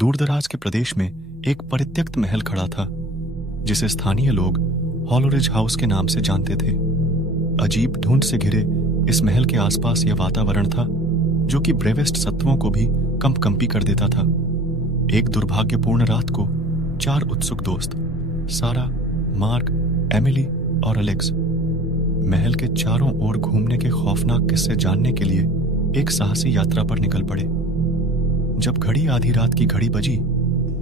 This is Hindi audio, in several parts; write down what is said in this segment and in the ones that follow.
दूरदराज के प्रदेश में एक परित्यक्त महल खड़ा था जिसे स्थानीय लोग हॉलोरिज हाउस के नाम से जानते थे। अजीब धुंध से घिरे इस महल के आसपास यह वातावरण था जो कि ब्रेवेस्ट सत्वों को भी कंपकंपी कर देता था। एक दुर्भाग्यपूर्ण रात को 4 उत्सुक दोस्त सारा, मार्क, एमिली और एलेक्स महल के चारों ओर घूमने के खौफनाक किस्से जानने के लिए एक साहसी यात्रा पर निकल पड़े। जब घड़ी आधी रात की घड़ी बजी,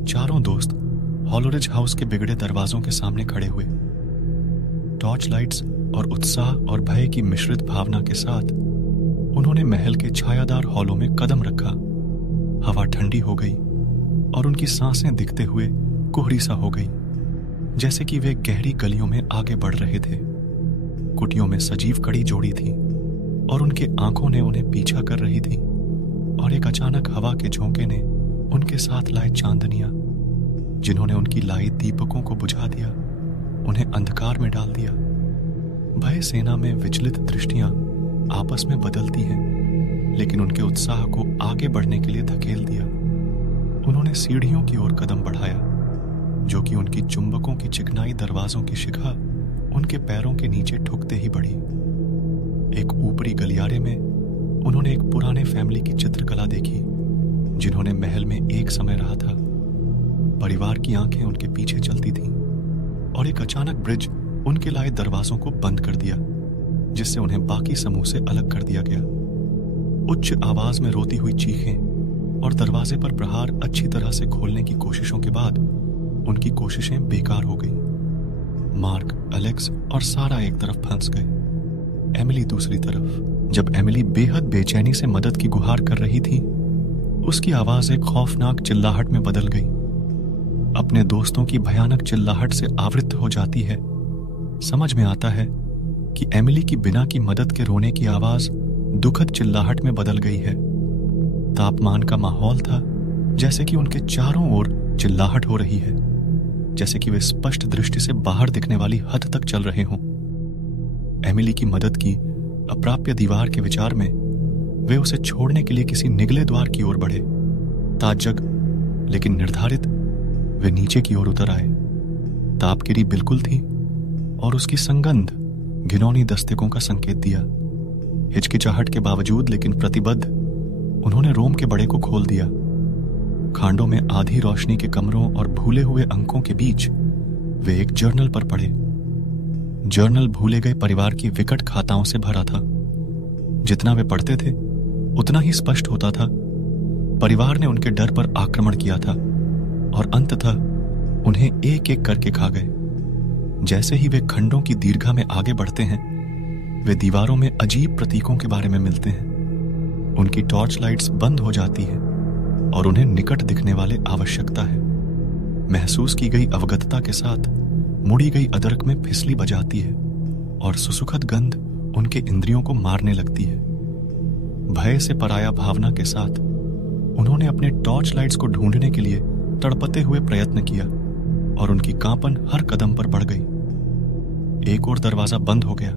चारों दोस्त हॉलोरिज हाउस के बिगड़े दरवाजों के सामने खड़े हुए। टॉर्च लाइट्स और उत्साह और भय की मिश्रित भावना के साथ उन्होंने महल के छायादार हॉलों में कदम रखा। हवा ठंडी हो गई और उनकी सांसें दिखते हुए कुहरी सा हो गई, जैसे कि वे गहरी गलियों में आगे बढ़ रहे थे। कुटियों में सजीव कड़ी जोड़ी थी और उनके आंखों ने उन्हें पीछा कर रही थी, और एक अचानक हवा के झोंके ने उनके साथ लाए चांदनियां, जिन्होंने उनकी लाई दीपकों को बुझा दिया, उन्हें अंधकार में डाल दिया। भय सेना में विचलित दृष्टियां आपस में बदलती हैं, लेकिन उनके उत्साह को आगे बढ़ने के लिए धकेल दिया। उन्होंने सीढ़ियों की ओर कदम बढ़ाया, जो कि उनकी चुंबकों की चिकनाई दरवाजों की शिखा उनके पैरों के नीचे ठुकते ही बढ़ी। एक ऊपरी गलियारे में उन्होंने एक पुराने फैमिली की चित्रकला देखी, जिन्होंने महल में एक समय रहा था। परिवार की आंखें उनके पीछे चलती थीं, और एक अचानक ब्रिज उनके लाए दरवाजों को बंद कर दिया, जिससे उन्हें बाकी समूह से अलग कर दिया गया। उच्च आवाज में रोती हुई चीखें और दरवाजे पर प्रहार अच्छी तरह से खोलने की कोशिशों के बाद उनकी कोशिशें बेकार हो गईं। मार्क, एलेक्स और सारा एक तरफ फंस गए, एमिली दूसरी तरफ। जब एमिली बेहद बेचैनी से मदद की गुहार कर रही थी, उसकी आवाज एक खौफनाक चिल्लाहट में बदल गई। अपने दोस्तों की भयानक चिल्लाहट से आवृत्त हो जाती है। समझ में आता है कि एमिली की बिना की मदद के रोने की आवाज दुखद चिल्लाहट में बदल गई है। तापमान का माहौल था, जैसे कि उनके चारों ओर चिल्लाहट हो रही है, जैसे कि वे स्पष्ट दृष्टि से बाहर दिखने वाली हद तक चल रहे हों। एमिली की मदद की अप्राप्य दीवार के विचार में वे उसे छोड़ने के लिए किसी निगले द्वार की ओर बढ़े। ताज्जुब, लेकिन निर्धारित, वे नीचे की ओर उतर आए। तापगिरी बिल्कुल थी और उसकी संगंध घिनौनी दस्तकों का संकेत दिया। हिचकिचाहट के बावजूद लेकिन प्रतिबद्ध, उन्होंने रोम के बड़े को खोल दिया। खांडों में आधी रोशनी के कमरों और भूले हुए अंकों के बीच वे एक जर्नल पर पढ़े। जर्नल भूले गए परिवार की विकट खाताओं से भरा था। जितना वे पढ़ते थे उतना ही स्पष्ट होता था परिवार ने उनके डर पर आक्रमण किया था, और अंततः उन्हें एक एक करके खा गए। जैसे ही वे खंडों की दीर्घा में आगे बढ़ते हैं, वे दीवारों में अजीब प्रतीकों के बारे में मिलते हैं। उनकी टॉर्च लाइट्स बंद हो जाती है और उन्हें निकट दिखने वाले आवश्यकता है। महसूस की गई अवगतता के साथ मुड़ी गई अदरक में फिसली बजाती है और सुसुखद गंध उनके इंद्रियों को मारने लगती है। भय से पराया भावना के साथ उन्होंने अपने टॉर्च लाइट्स को ढूंढने के लिए तड़पते हुए प्रयत्न किया, और उनकी कांपन हर कदम पर बढ़ गई। एक और दरवाजा बंद हो गया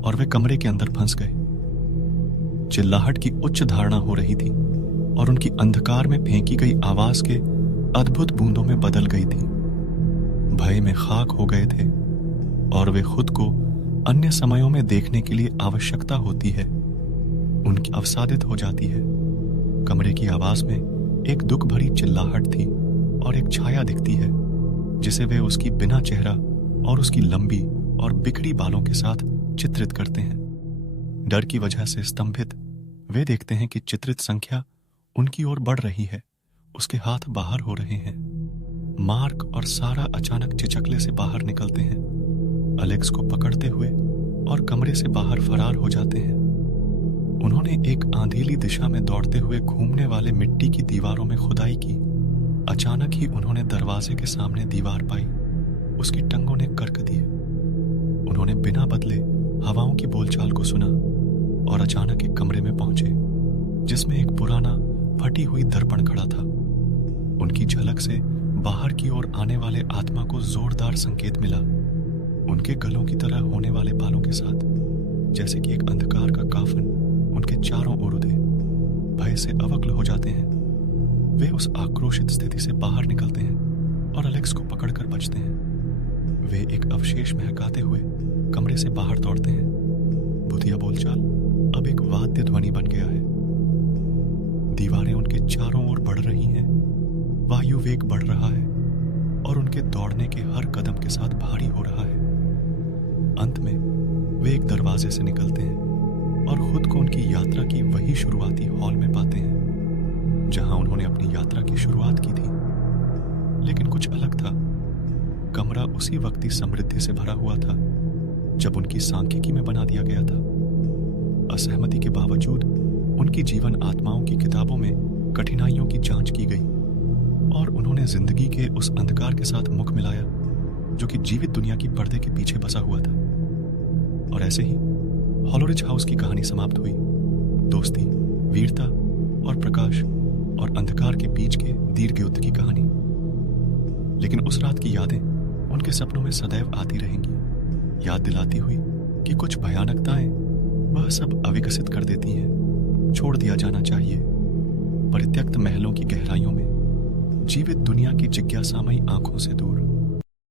और वे कमरे के अंदर फंस गए। चिल्लाहट की उच्च धारणा हो रही थी और उनकी अंधकार में फेंकी गई आवाज के अद्भुत बूंदों में बदल गई थी। भय में खाक हो गए थे और वे खुद को अन्य समयों में देखने के लिए आवश्यकता होती है, उनकी अवसादित हो जाती है। कमरे की आवाज में एक दुख भरी चिल्लाहट थी और एक छाया दिखती है, जिसे वे उसकी बिना चेहरा और उसकी लंबी और बिखरी बालों के साथ चित्रित करते हैं। डर की वजह से स्तंभित, वे देखते हैं कि चित्रित संख्या उनकी ओर बढ़ रही है, उसके हाथ बाहर हो रहे हैं। मार्क और सारा अचानक चिचकले से बाहर निकलते हैं, एलेक्स को पकड़ते हुए, और कमरे से बाहर फरार हो जाते हैं। उन्होंने एक आंधीली दिशा में दौड़ते हुए घूमने वाले मिट्टी की दीवारों में खुदाई की। अचानक ही उन्होंने दरवाजे के सामने दीवार पाई। उसकी टंगों ने कर्क दिए। उन्होंने बिना बदले हवाओं की बोलचाल को सुना और अचानक एक कमरे में पहुंचे, जिसमें एक पुराना फटी हुई दर्पण खड़ा था। उनकी झलक से बाहर की ओर आने वाले आत्मा को जोरदार संकेत मिला, उनके गलों की तरह होने वाले बालों के साथ, जैसे कि एक अंधकार का काफन उनके चारों ओर उधे। भय से अवक्ल हो जाते हैं। वे उस आक्रोशित स्थिति से बाहर निकलते हैं और एलेक्स को पकड़कर बचते हैं। वे एक अवशेष महकाते हुए कमरे से बाहर दौड़ते हैं। भूतिया बोलचाल अब एक वाद्य ध्वनि बन गया है। दीवारें उनके चारों ओर बढ़ रही हैं, वायु वेग बढ़ रहा है और उनके दौड़ने के हर कदम के साथ भारी हो रहा है। अंत में वे एक दरवाजे से निकलते हैं और खुद को उनकी यात्रा की वही शुरुआती हॉल में पाते हैं जहां उन्होंने अपनी यात्रा की शुरुआत की थी। लेकिन कुछ अलग था। कमरा उसी वक्ती समृद्धि से भरा हुआ था जब उनकी सांख्यिकी में बना दिया गया था। असहमति के बावजूद उनकी जीवन आत्माओं की किताबों में कठिनाइयों की जांच की गई और उन्होंने जिंदगी के उस अंधकार के साथ मुख मिलाया जो कि जीवित दुनिया की पर्दे के पीछे बसा हुआ था। और ऐसे ही हॉलोरिज हाउस की कहानी समाप्त हुई। दोस्ती, वीरता और प्रकाश और अंधकार के बीच के दीर्घ युद्ध की कहानी। लेकिन उस रात की यादें उनके सपनों में सदैव आती रहेंगी, याद दिलाती हुई कि कुछ भयानकताएं वह सब अविकसित कर देती हैं, छोड़ दिया जाना चाहिए। परित्यक्त महलों की गहराइयों में जीवित दुनिया की जिज्ञासामयी आंखों से दूर।